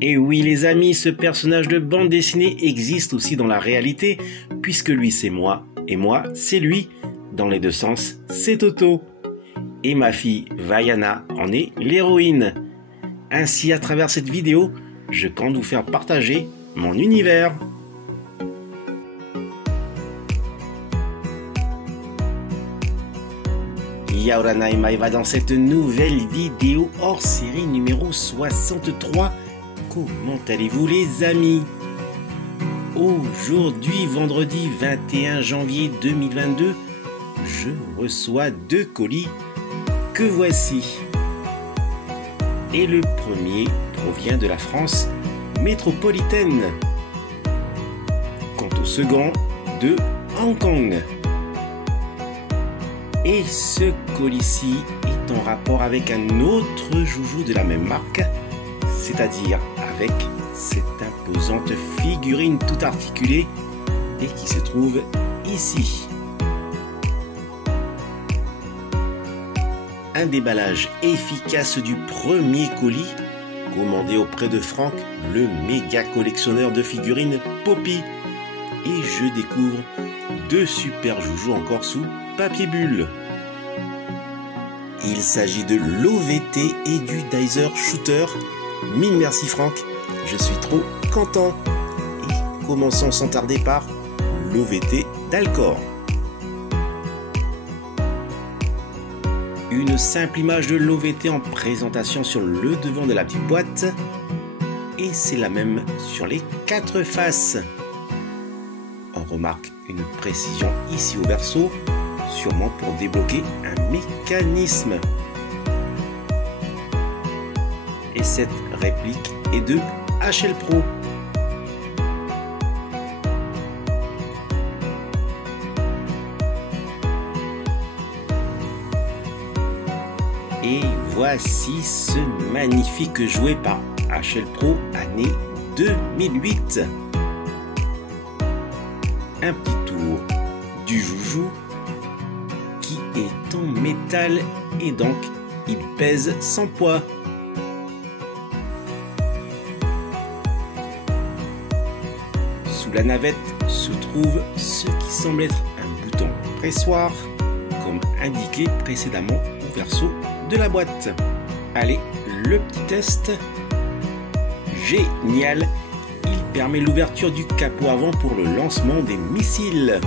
Et oui les amis, ce personnage de bande dessinée existe aussi dans la réalité, puisque lui c'est moi, et moi c'est lui. Dans les deux sens, c'est Toto. Et ma fille Vaiana en est l'héroïne. Ainsi, à travers cette vidéo, je compte vous faire partager mon univers. Yaorana et Maeva dans cette nouvelle vidéo hors série numéro 63. Comment allez-vous les amis? Aujourd'hui, vendredi 21 janvier 2022, je reçois 2 colis que voici. Et le premier provient de la France métropolitaine. Quant au second, de Hong Kong. Et ce colis-ci est en rapport avec un autre joujou de la même marque, c'est-à-dire avec cette imposante figurine tout articulée et qui se trouve ici. Un déballage efficace du premier colis, commandé auprès de Franck, le méga collectionneur de figurines Poppy. Et je découvre 2 super joujoux encore sous papier bulle. Il s'agit de l'OVT et du Dizer Shooter. Mille merci Franck, je suis trop content. Et commençons sans tarder par l'OVT d'Alcor. Une simple image de l'OVT en présentation sur le devant de la petite boîte. Et c'est la même sur les 4 faces. On remarque une précision ici au verso, sûrement pour débloquer un mécanisme. Et cette réplique est de HL Pro. Et voici ce magnifique jouet par HL Pro année 2008. Un petit tour du joujou qui est en métal et donc il pèse 100 poids. Sous la navette se trouve ce qui semble être un bouton pressoir, comme indiqué précédemment au verso de la boîte. Allez, le petit test. Génial! Il permet l'ouverture du capot avant pour le lancement des missiles.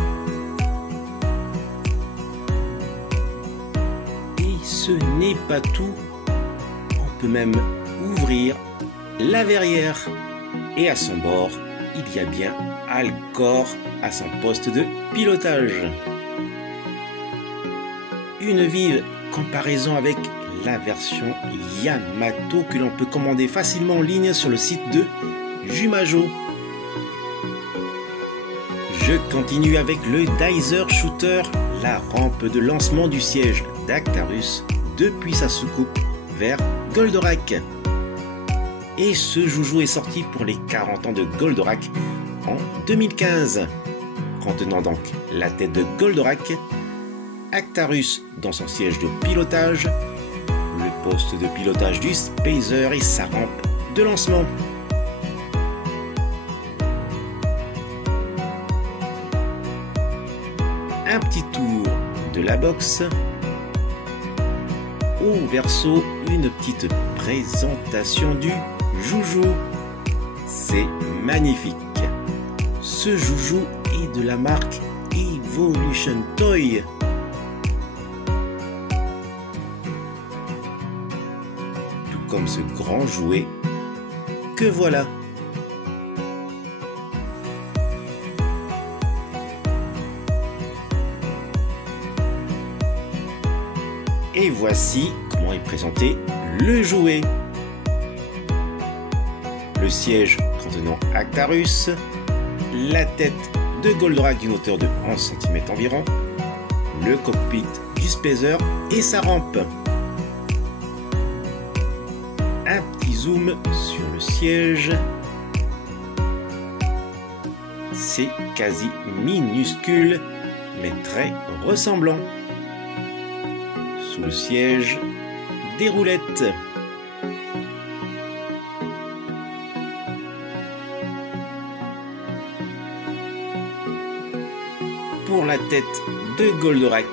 Et ce n'est pas tout. On peut même ouvrir la verrière. Et à son bord, il y a bien Alcor à son poste de pilotage. Une vive comparaison avec la version Yamato que l'on peut commander facilement en ligne sur le site de Jumajo. Je continue avec le Dizer Shooter, la rampe de lancement du siège d'Actarus depuis sa soucoupe vers Goldorak. Et ce joujou est sorti pour les 40 ans de Goldorak en 2015. Contenant donc la tête de Goldorak, Actarus dans son siège de pilotage, le poste de pilotage du Spacer et sa rampe de lancement. Un petit tour de la box. Au verso, une petite présentation du joujou. C'est magnifique. Ce joujou est de la marque Evolution Toy. Tout comme ce grand jouet que voilà. Et voici comment est présenté le jouet. Le siège contenant Actarus, la tête de Goldorak d'une hauteur de 11 cm environ, le cockpit du Spacer et sa rampe. Un petit zoom sur le siège. C'est quasi minuscule mais très ressemblant. Sous le siège, des roulettes. pour la tête de Goldorak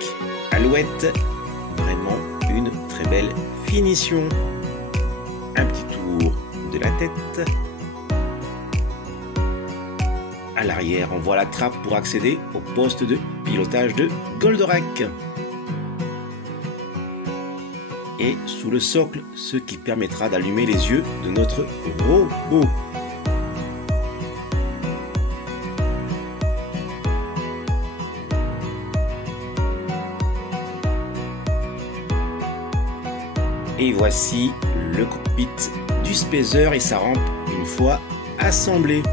Alouette. Vraiment une très belle finition. Un petit tour de la tête. À l'arrière, on voit la trappe pour accéder au poste de pilotage de Goldorak. Et sous le socle, ce qui permettra d'allumer les yeux de notre robot. Et voici le cockpit du Spacer et sa rampe une fois assemblée.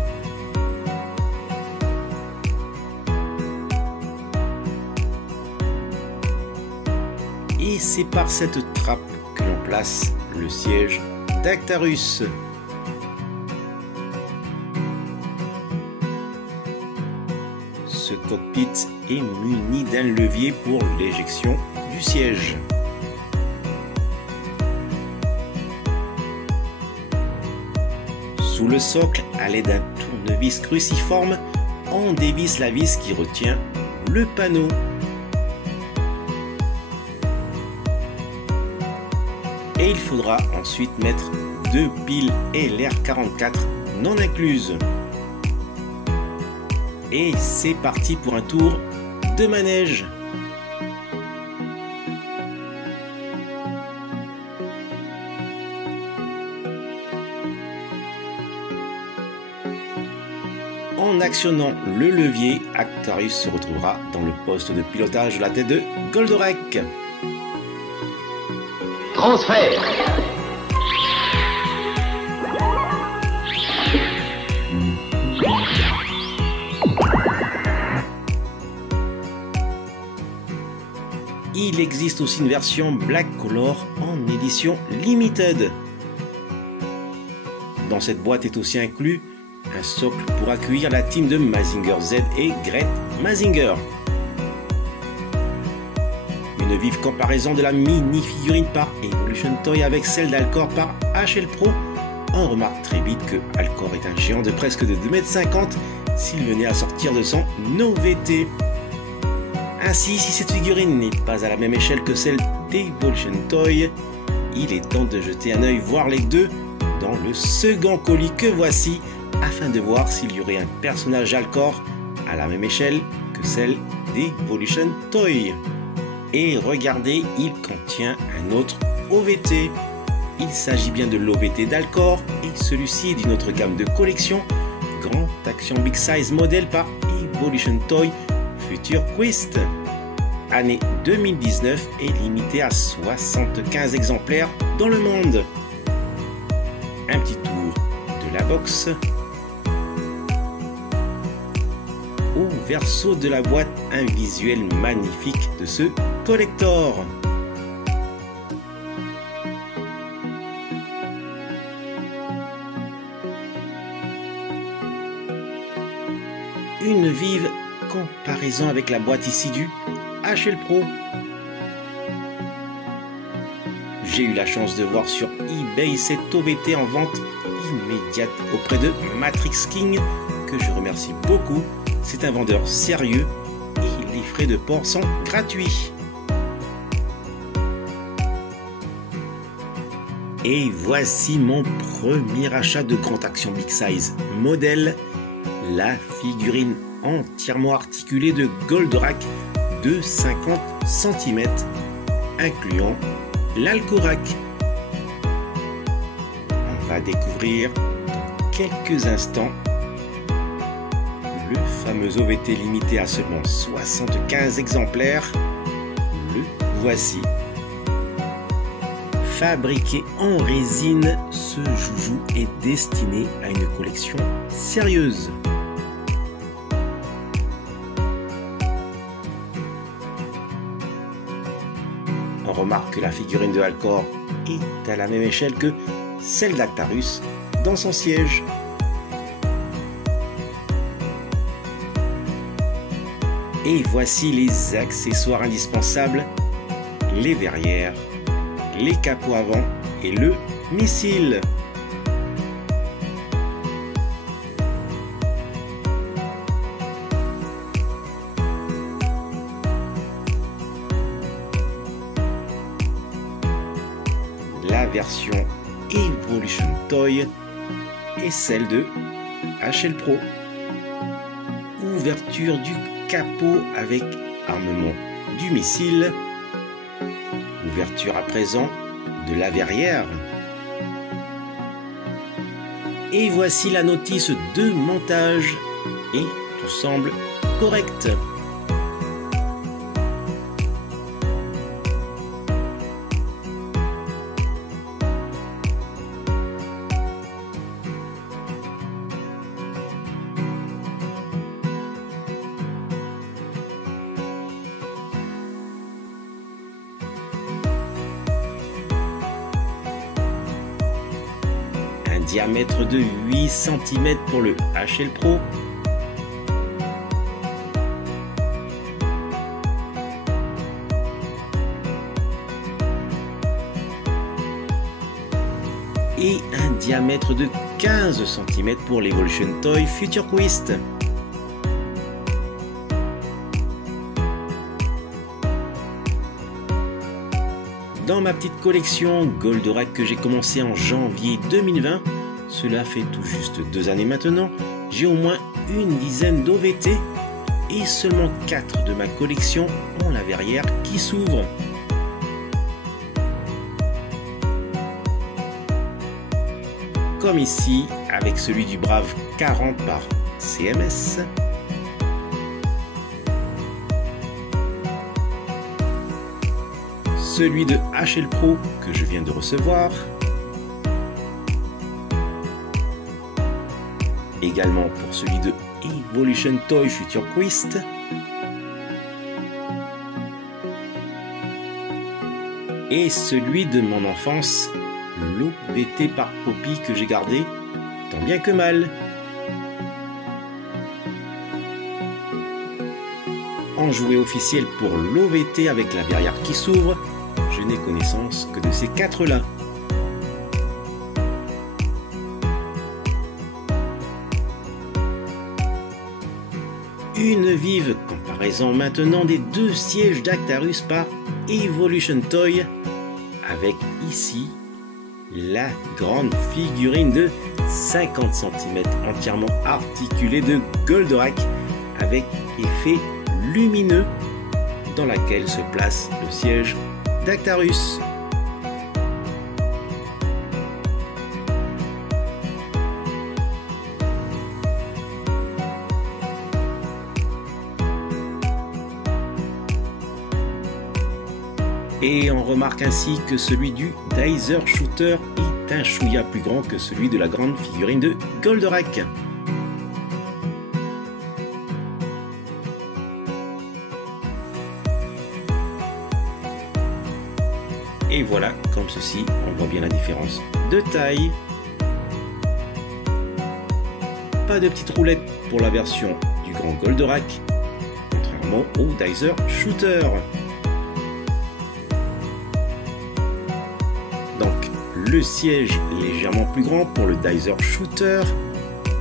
Et c'est par cette trappe que l'on place le siège d'Actarus. Ce cockpit est muni d'un levier pour l'éjection du siège. Sous le socle, à l'aide d'un tournevis cruciforme, on dévisse la vis qui retient le panneau. Et il faudra ensuite mettre 2 piles LR44 non incluses. Et c'est parti pour un tour de manège. En actionnant le levier, Actarus se retrouvera dans le poste de pilotage de la tête de Goldorak. Transfert. Il existe aussi une version Black Color en édition limited. Dans cette boîte est aussi inclus un socle pour accueillir la team de Mazinger Z et Great Mazinger. Une vive comparaison de la mini-figurine par Evolution Toy avec celle d'Alcor par HL Pro. On remarque très vite que Alcor est un géant de presque de 2,50 m s'il venait à sortir de son OVT. Ainsi, si cette figurine n'est pas à la même échelle que celle d'Evolution Toy, il est temps de jeter un œil voir les deux dans le second colis que voici, afin de voir s'il y aurait un personnage Alcor à la même échelle que celle d'Evolution Toy. Et regardez, il contient un autre OVT. Il s'agit bien de l'OVT d'Alcor et celui-ci est d'une autre gamme de collection, Grand Action Big Size modèle par Evolution Toy Future Quest. Année 2019 et limité à 75 exemplaires dans le monde. Un petit tour de la box. Au verso de la boîte, un visuel magnifique de ce collector. Une vive comparaison avec la boîte ici du HL Pro. J'ai eu la chance de voir sur eBay cette OVT en vente immédiate auprès de Matrix King, que je remercie beaucoup. C'est un vendeur sérieux et les frais de port sont gratuits. Et voici mon premier achat de Grand Action Big Size modèle, la figurine entièrement articulée de Goldorak de 50 cm, incluant l'Alcorak. On va découvrir dans quelques instants le fameux OVT limité à seulement 75 exemplaires. Le voici. Fabriqué en résine, ce joujou est destiné à une collection sérieuse. On remarque que la figurine de Alcor est à la même échelle que celle d'Actarus dans son siège. Et voici les accessoires indispensables, les verrières, les capots avant et le missile. version Evolution Toy et celle de HL Pro. Ouverture du capot avec armement du missile. Ouverture à présent de la verrière. Et voici la notice de montage et tout semble correct. Diamètre de 8 cm pour le HL Pro. Et un diamètre de 15 cm pour l'Evolution Toy Future Quest. Dans ma petite collection Goldorak que j'ai commencé en janvier 2020, cela fait tout juste 2 années maintenant, j'ai au moins une dizaine d'OVT et seulement 4 de ma collection ont la verrière qui s'ouvre. Comme ici avec celui du Brave 40 par CMS. Celui de HL Pro que je viens de recevoir. Également pour celui de Evolution Toy Future Quest. Et celui de mon enfance, l'OVT par Poppy que j'ai gardé tant bien que mal. En jouet officiel pour l'OVT avec la verrière qui s'ouvre, je n'ai connaissance que de ces 4-là. Une vive comparaison maintenant des 2 sièges d'Actarus par Evolution Toy, avec ici la grande figurine de 50 cm entièrement articulée de Goldorak avec effet lumineux dans laquelle se place le siège d'Actarus. Et on remarque ainsi que celui du Dicer Shooter est un chouïa plus grand que celui de la grande figurine de Goldorak. Et voilà, comme ceci, on voit bien la différence de taille. Pas de petite roulette pour la version du grand Goldorak, contrairement au Dicer Shooter. Donc le siège légèrement plus grand pour le Dicer Shooter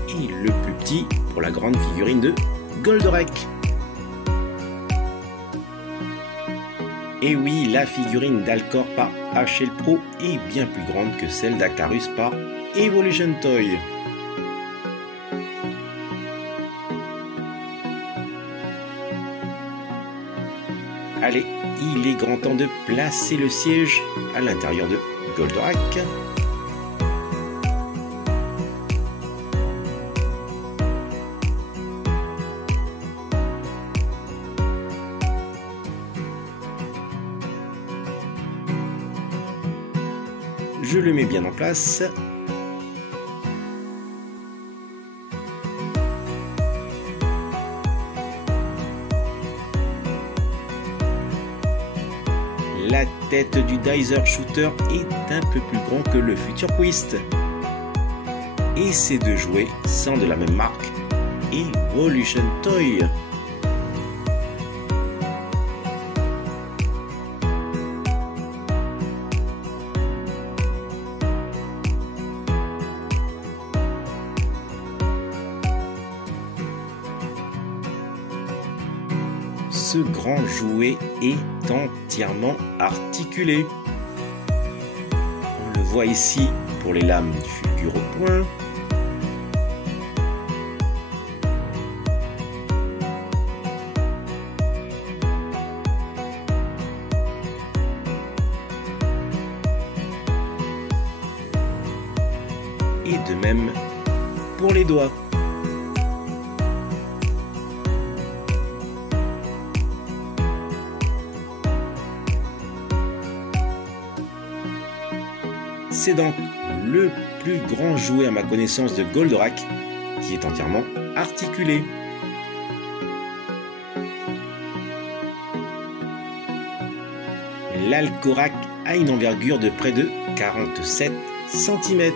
et le plus petit pour la grande figurine de Goldorak. Et oui, la figurine d'Alcor par HL Pro est bien plus grande que celle d'Actarus par Evolution Toy. Allez, il est grand temps de placer le siège à l'intérieur de Goldorak. Je le mets bien en place. La tête du Dicer Shooter est un peu plus grand que le Future Quest. Et ces deux jouets sont de la même marque, Evolution Toy. Ce grand jouet est entièrement articulé. On le voie ici pour les lames du fulgure au point. Et de même pour les doigts. C'est donc le plus grand jouet à ma connaissance de Goldorak qui est entièrement articulé. L'Alcorak a une envergure de près de 47 cm.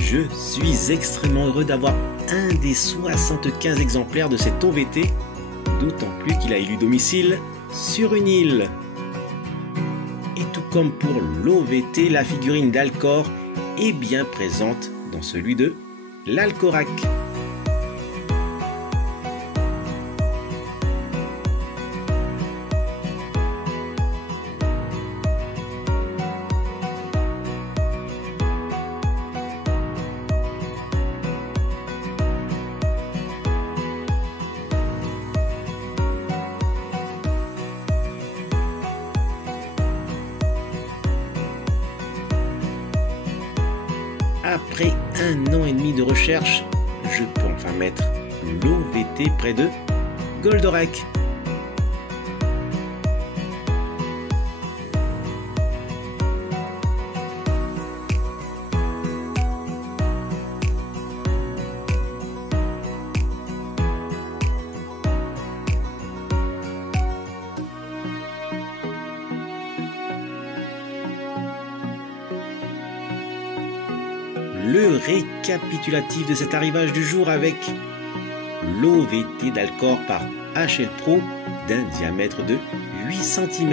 Je suis extrêmement heureux d'avoir un des 75 exemplaires de cet OVT, d'autant plus qu'il a élu domicile sur une île. Et tout comme pour l'OVT, la figurine d'Alcor est bien présente dans celui de l'Alcorak. Après 1 an et demi de recherche, je peux enfin mettre l'OVT près de Goldorak. Le récapitulatif de cet arrivage du jour avec l'OVT d'Alcor par HL Pro d'un diamètre de 8 cm.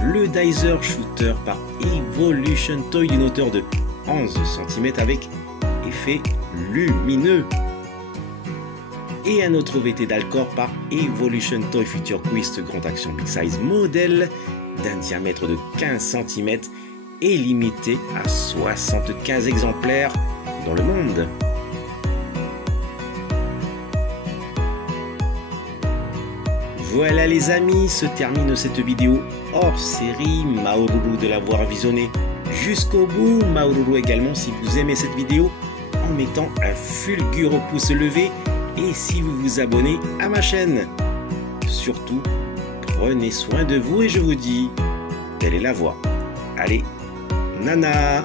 Le Dizer Shooter par Evolution Toy d'une hauteur de 11 cm avec effet lumineux. Et un autre OVT d'Alcor par Evolution Toy Future Quest Grand Action Big Size Model d'un diamètre de 15 cm et limité à 75 exemplaires dans le monde. Voilà les amis, se termine cette vidéo hors série. Maoruru de l'avoir visionné jusqu'au bout. Maoruru également si vous aimez cette vidéo en mettant un fulgure pouce levé et si vous vous abonnez à ma chaîne. Surtout, prenez soin de vous et je vous dis, telle est la voie. Allez, nana!